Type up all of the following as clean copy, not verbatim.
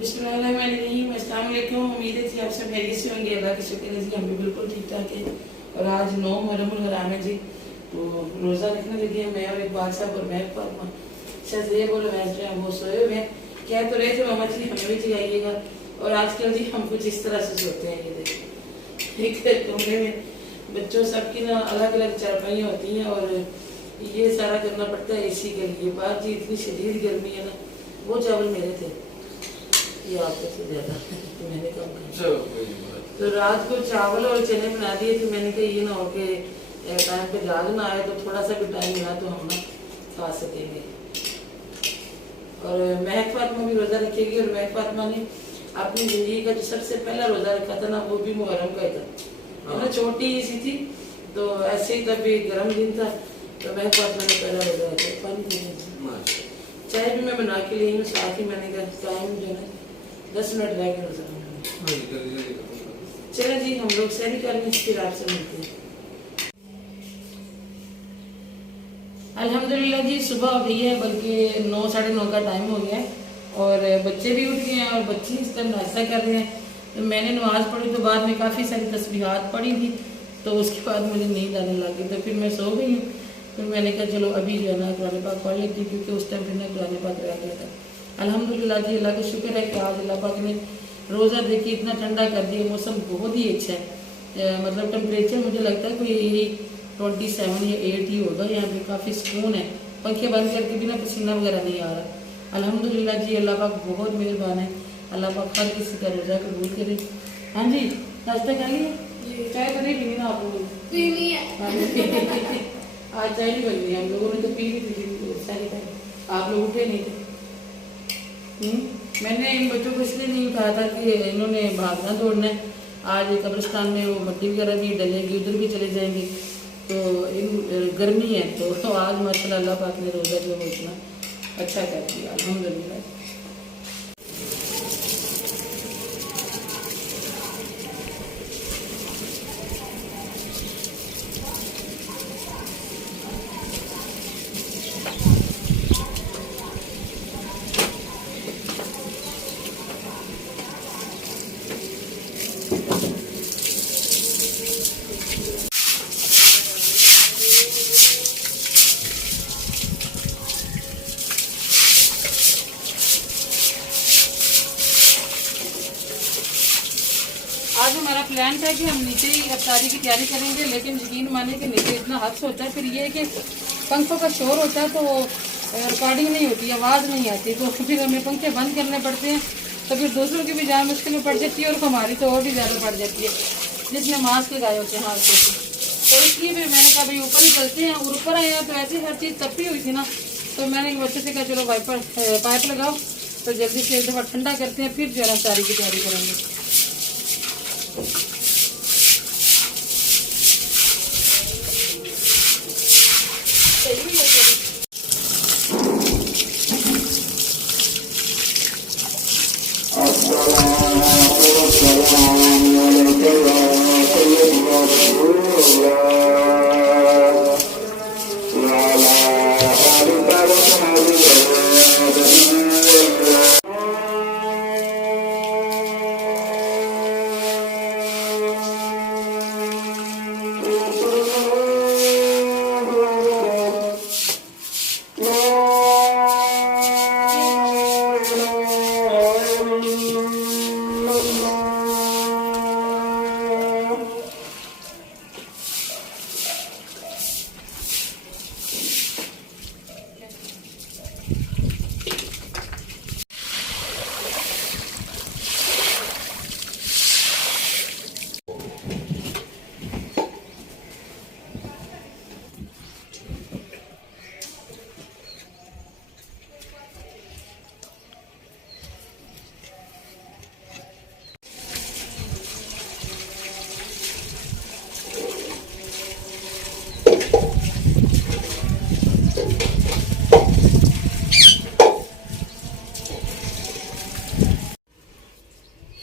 बिस्मिल्लाहिर्रहमानिर्रहीम। अस्सलाम वालेकुम। उम्मीद है जी आप सब खैरियत से होंगे। अल्लाह के शुक्र है जी हम भी बिल्कुल ठीक ठाक है। और आज 9 मुहर्रम हराम है जी, तो रोज़ा रखने लगे हैं मैं और इकबाल साहब और मैं पापा। शहज़ेब और मैं जो है वो सोए हुए हैं। कह तो रहे थे मामा जी हमें भी जगाइएगा, और आजकल जी हम कुछ इस तरह से सोते हैं। ये देखिए एक कमरे में बच्चों सबकी ना अलग अलग चारपाइयाँ होती हैं, और ये सारा करना पड़ता है इसी के लिए। बाहर जी इतनी शदीद गर्मी है ना। वो चावल मेरे थे, ये आपके से ज्यादा तो मैंने कम किया। तो रात को चावल और चने बना दिए थे। मैंने कहा ये ना हो के टाइम पे गाज ना आए, तो थोड़ा सा भी टाइम मिला तो हम ना खा सकेंगे। और महक फातिमा भी रोज़ा रखेगी, और महक फातिमा ने अपनी ज़िंदगी का जो सबसे पहला रोज़ा रखा था ना, वो भी मुहर्रम का ही था। ना छोटी सी थी, तो ऐसे ही तब भी गर्म दिन था, तो महक फातिमा ने पहला रोज़ा रखा। पानी पीने चाय भी मैं बना के ली हूँ साथ ही। मैंने कहा टाइम जो है 10 मिनट रह गए रोज़ा। चलो जी हम लोग सहरी कर लें, फिर आपसे मिलते हैं। अल्हम्दुलिल्लाह जी सुबह हो गई है, बल्कि 9 साढ़े 9 का टाइम हो गया है, और बच्चे भी उठ गए हैं और बच्चे इस टाइम नाश्ता कर रहे हैं। तो मैंने नमाज़ पढ़ी, तो बाद में काफ़ी सारी तस्बीहात पढ़ी थी, तो उसके बाद मुझे नींद आने लगी, तो फिर मैं सो गई हूँ। फिर मैंने कहा चलो अभी जो है ना कुरान पाक पढ़ लेती, क्योंकि उस टाइम फिर ना कुरान पाक रह गया था। अल्हम्दुलिल्लाह जी अल्लाह का शुक्र है कि आज अल्लाह पाक ने रोज़ा देखिए इतना ठंडा कर दिया। मौसम बहुत ही अच्छा है, मतलब टेम्परेचर मुझे लगता है कोई यही 27 या 8 ही होगा। यहाँ पे काफ़ी सुकून है, पंखे बंद करके भी ना पसीना वगैरह नहीं आ रहा। अल्हम्दुलिल्लाह जी अल्लाह पाक बहुत मेहरबान है। अल्लाह पाक हर किसी का रोज़ा कबूल करे। हाँ जी नाश्ता कर लिया? चाय तो नहीं पीनी ना आप लोगों ने? आज चाय नहीं बन रही, हम लोगों ने तो पी ली थी सारी टाइम, आप लोग उठे नहीं थे। मैंने इन बच्चों को इसलिए नहीं कहा था कि इन्होंने भागना दौड़ना है। आज कब्रिस्तान में वो मट्टी वगैरह भी डलेगी, उधर भी चले जाएंगे, तो इन गर्मी है, तो आज माशाल्लाह अल्लाह पाक ने रोज़ा जो है इतना अच्छा कर दिया अल्हम्दुलिल्लाह। आज हमारा प्लान था कि हम नीचे ही इफ्तारी की तैयारी करेंगे, लेकिन यकीन माने कि नीचे इतना हफ्स होता है, फिर ये है कि पंखों का शोर होता है, तो रिकॉर्डिंग नहीं होती, आवाज़ नहीं आती, तो फिर हमें पंखे बंद करने पड़ते हैं। तो फिर दूसरों की भी जान मुश्किल में पड़ जाती है, और हमारी तो और भी ज़्यादा पड़ जाती है जिसने मास्क लगाए होते हैं हाथ से। तो इसलिए फिर मैंने कहा भाई ऊपर ही चलते हैं, और ऊपर आए हैं तो ऐसी हर चीज़ तपी हुई थी ना, तो मैंने बच्चे से कहा चलो पाइप लगाओ, तो जल्दी से एक दफ़ा ठंडा करते हैं, फिर जो है इफ्तारी की तैयारी करेंगे।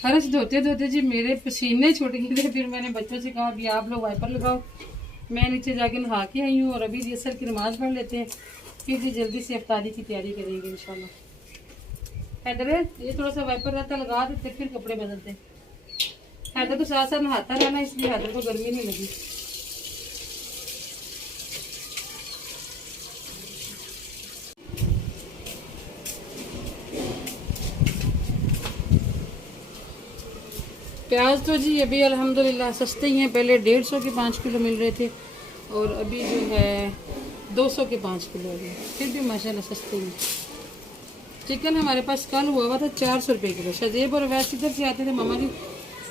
फर्श धोते धोते जी मेरे पसीने छूट गए थे। फिर मैंने बच्चों से कहा अभी आप लोग वाइपर लगाओ, मैं नीचे जाके नहा के आई हूँ, और अभी असर की नमाज़ पढ़ लेते हैं, फिर जी जल्दी से इफ्तारी की तैयारी करेंगे इंशाल्लाह। हैदर ये थोड़ा सा वाइपर रहता लगा देते फिर कपड़े बदलते। हैदर तो साथ साथ नहाता रहना इसलिए हैदर को गर्मी नहीं लगी। प्याज तो जी अभी अल्हम्दुलिल्लाह सस्ते ही हैं। पहले 150 के 5 किलो मिल रहे थे और अभी जो है 200 के 5 किलो हो गए, फिर भी माशाल्लाह सस्ते ही। चिकन हमारे पास कल हुआ था 400 रुपये किलो। शजेब और वैसे इधर से आते थे मामा जी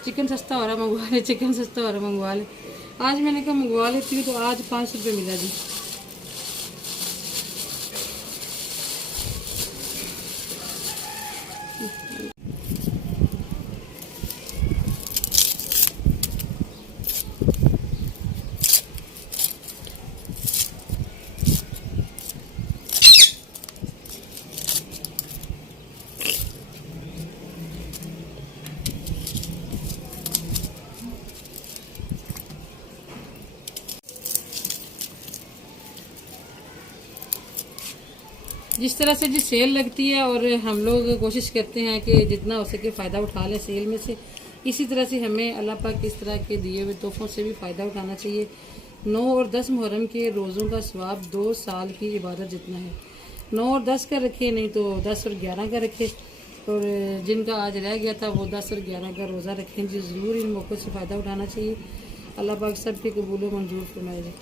चिकन सस्ता हो रहा मंगवा ले, चिकन सस्ता हो रहा मंगवा ले। आज मैंने कहा मंगवा लेती हूँ तो आज 500 रुपये मिला जी। जिस तरह से जी सेल लगती है और हम लोग कोशिश करते हैं कि जितना हो सके फ़ायदा उठा लें सेल में से, इसी तरह से हमें अल्लाह पाक इस तरह के दिए हुए तोहफ़ों से भी फ़ायदा उठाना चाहिए। 9 और 10 मुहर्रम के रोज़ों का सवाब 2 साल की इबादत जितना है। 9 और 10 का रखे, नहीं तो 10 और 11 का रखे, और जिनका आज रह गया था वो 10 और 11 का रोज़ा रखें जी। ज़रूर इन मौक़ों से फ़ायदा उठाना चाहिए। अल्लाह पाक सब के कबूल व मंजूर फरमाए जी।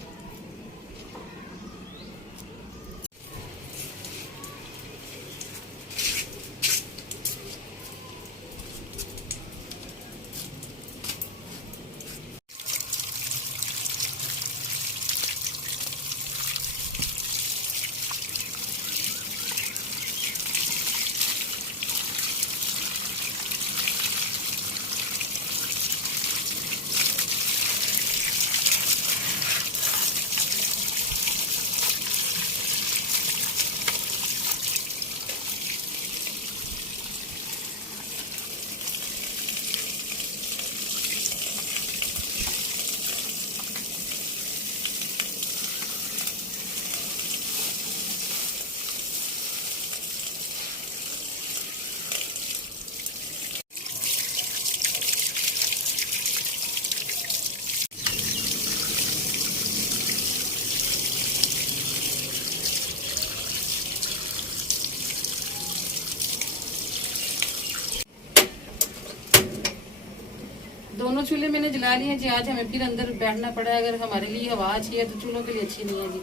दोनों चूल्हे मैंने जला लिए जी। आज हमें फिर अंदर बैठना पड़ा है। अगर हमारे लिए हवा अच्छी है तो चूल्हों के लिए अच्छी नहीं है जी।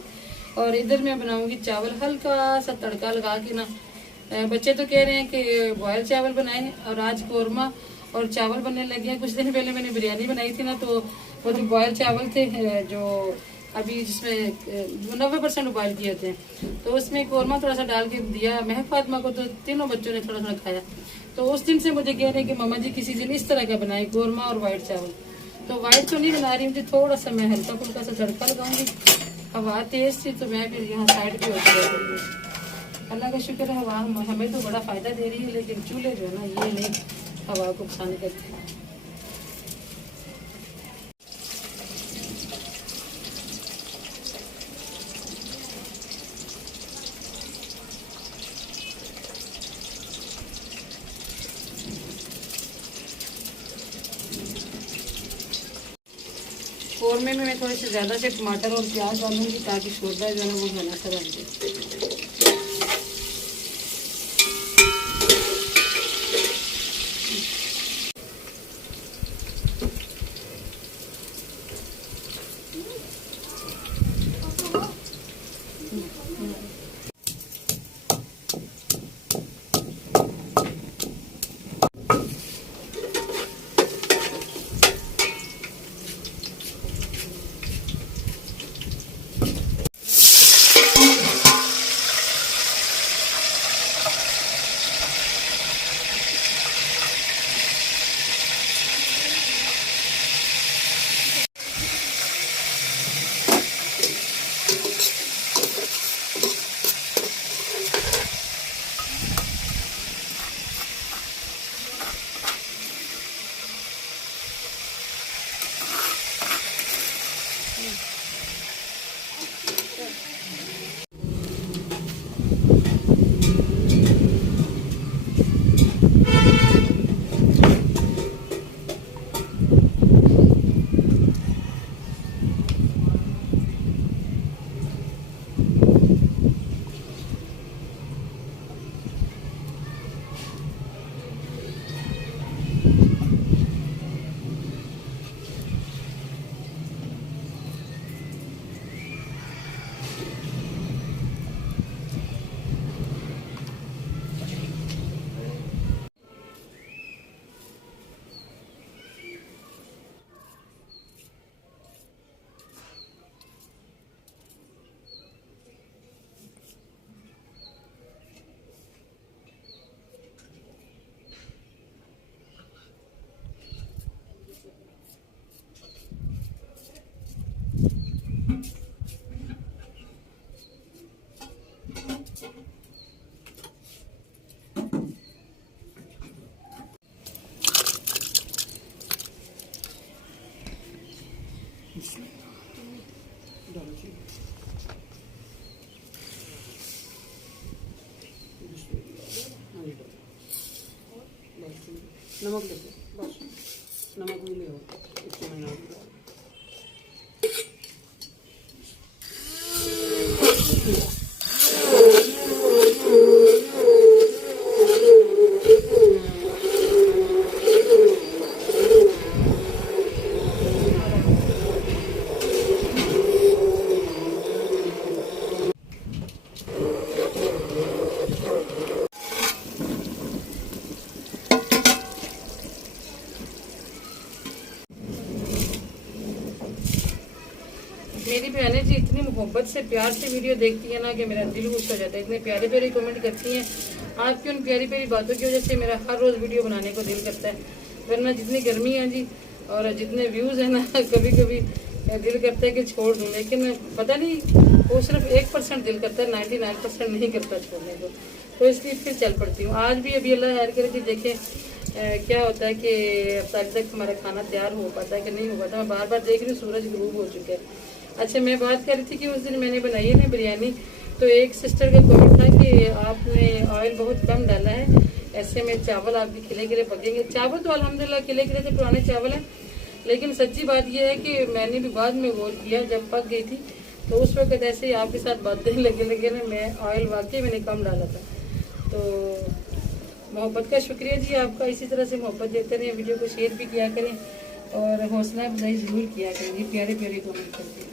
और इधर मैं बनाऊंगी चावल, हल्का सा तड़का लगा के ना। बच्चे तो कह रहे हैं कि बॉयल चावल बनाए, और आज कौरमा और चावल बनने लगे हैं। कुछ दिन पहले मैंने बिरयानी बनाई थी ना, तो वो जो बॉयल चावल थे जो अभी जिसमें 90% उबाल किए होते हैं, तो उसमें कौरमा थोड़ा सा डाल के दिया महक फातिमा को, तो तीनों बच्चों ने थोड़ा थोड़ा खाया। तो उस दिन से मुझे कह रहे हैं कि मामा जी किसी दिन इस तरह का बनाए कौरमा और वाइट चावल। तो वाइट तो नहीं बना रही मुझे, थोड़ा सा मैं हल्का फुल्का सा तड़का लगाऊंगी। हवा तेज थी तो मैं फिर यहाँ साइड पे होती रहती। अल्लाह का शुक्र है हवा हमें तो बड़ा फायदा दे रही है, लेकिन चूल्हे जो है ना ये नहीं हवा को पसंद करते। कौरमे में मैं थोड़े से ज़्यादा से टमाटर और प्याज डालूंगी ताकि शोरबा जो है वो घना सा बन जाए। नमक ले लो, बस नमक भी ले इसमें नमक। मेरी बहनें जी इतनी मोहब्बत से प्यार से वीडियो देखती है ना कि मेरा दिल खुश हो जाता है। इतने प्यारे प्यारे कमेंट करती हैं। आपकी उन प्यारी प्यारी बातों की वजह से मेरा हर रोज़ वीडियो बनाने को दिल करता है। वरना जितनी गर्मी है जी और जितने व्यूज़ हैं ना कभी कभी दिल करता है कि छोड़ दूँ, लेकिन पता नहीं वो सिर्फ 1% दिल करता है, 99% नहीं करता छोड़ने को। तो इसलिए फिर चल पड़ती हूँ। आज भी अभी अल्लाह खैर करे कि देखें क्या होता है कि अफ्तारी तक हमारा खाना तैयार हो पाता है कि नहीं हो पाता। मैं बार बार देख रही हूँ सूरज ग्रूब हो चुका है। अच्छा, मैं बात कर रही थी कि उस दिन मैंने बनाई है ना बिरयानी, तो एक सिस्टर का कमेंट था कि आपने ऑयल बहुत कम डाला है, ऐसे में चावल आपके खिले खिले पकेंगे। चावल तो अल्हम्दुलिल्लाह खिले खिले थे, पुराने चावल हैं, लेकिन सच्ची बात यह है कि मैंने भी बाद में गौर किया, जब पक गई थी तो उस वक्त ऐसे ही आपके साथ बातें लगे ना, मैं ऑयल वाकई मैंने कम डाला था। तो मोहब्बत का शुक्रिया जी आपका, इसी तरह से मोहब्बत देते रहें, वीडियो को शेयर भी किया करें और हौसला अफजाई ज़रूर किया करें। ये प्यारे प्यारे कमेंट करते हैं।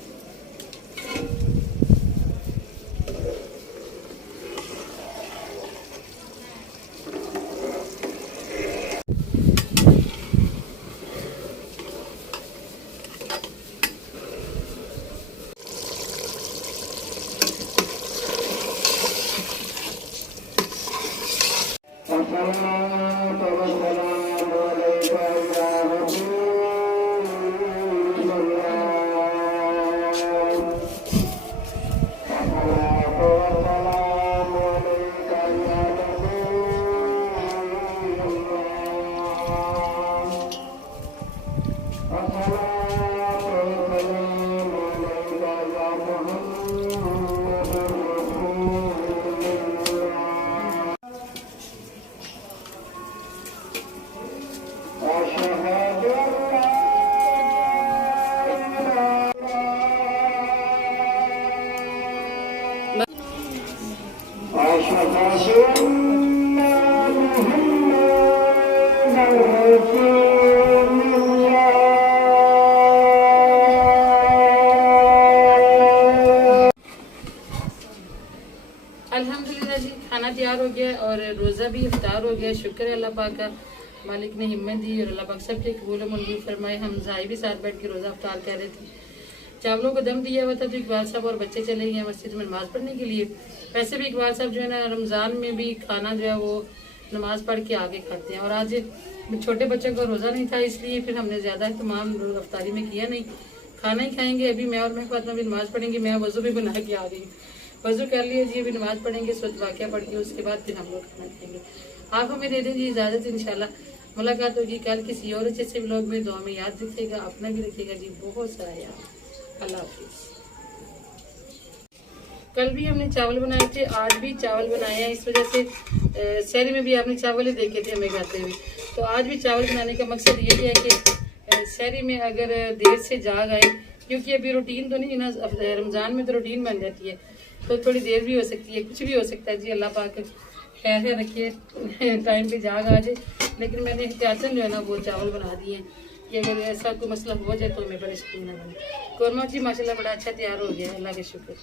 अल्हम्दुलिल्लाह जी, खाना तैयार हो गया और रोज़ा भी इफ्तार हो गया। शुक्र है अल्लाह पाक का, मालिक ने हिम्मत दी और अल्लाह पाक सबके कबूल मंजूर फरमाए। हम जाए भी साथ बैठ के रोज़ा इफ्तार कर रहे थे। चावलों को दम दिया हुआ था तो इकबाल साहब और बच्चे चले गए मस्जिद में नमाज़ पढ़ने के लिए। वैसे भी इकबाल साहब जो है ना रमज़ान में भी खाना जो है वो नमाज़ पढ़ के आगे खाते हैं, और आज छोटे बच्चों का रोज़ा नहीं था, इसलिए फिर हमने ज़्यादा इत्माम इफ्तारी में किया नहीं, खाना ही खाएंगे। अभी मैं और मैं फातिमा भी नमाज़ पढ़ेंगे। मैं वज़ू भी बना के आ गई, वज़ू कर लिया जी, अभी नमाज़ पढ़ेंगे, सूरत वाक़िया पढ़ के उसके बाद फिर हम लोग खाना खाएंगे। आप हमें दे दें जी इजाज़त, इंशाल्लाह मुलाकात होगी कल किसी और अच्छे से व्लॉग में। दुआ में याद रखिएगा, अपना भी रखिएगा जी, बहुत सारा याद। अल्लाह हाफिज़। कल भी हमने चावल बनाए थे, आज भी चावल बनाए हैं, इस वजह से शहरी में भी आपने चावल ही देखे थे हमें खाते हुए। तो आज भी चावल बनाने का मकसद ये है कि शहरी में अगर देर से जाग आए, क्योंकि अभी रूटीन तो नहीं ना, रमज़ान में तो रूटीन बन जाती है, तो थोड़ी देर भी हो सकती है, कुछ भी हो सकता है जी। अल्लाह पाक खैर है रखिए, टाइम पे जाग आ जाए। लेकिन मैंने एहतियातन जो है ना वो चावल बना दिए हैं कि अगर ऐसा कोई मसला हो जाए तो हमें परेशानी ना बने। कौरमा जी माशाल्लाह बड़ा अच्छा तैयार हो गया, अल्लाह के शुक्र।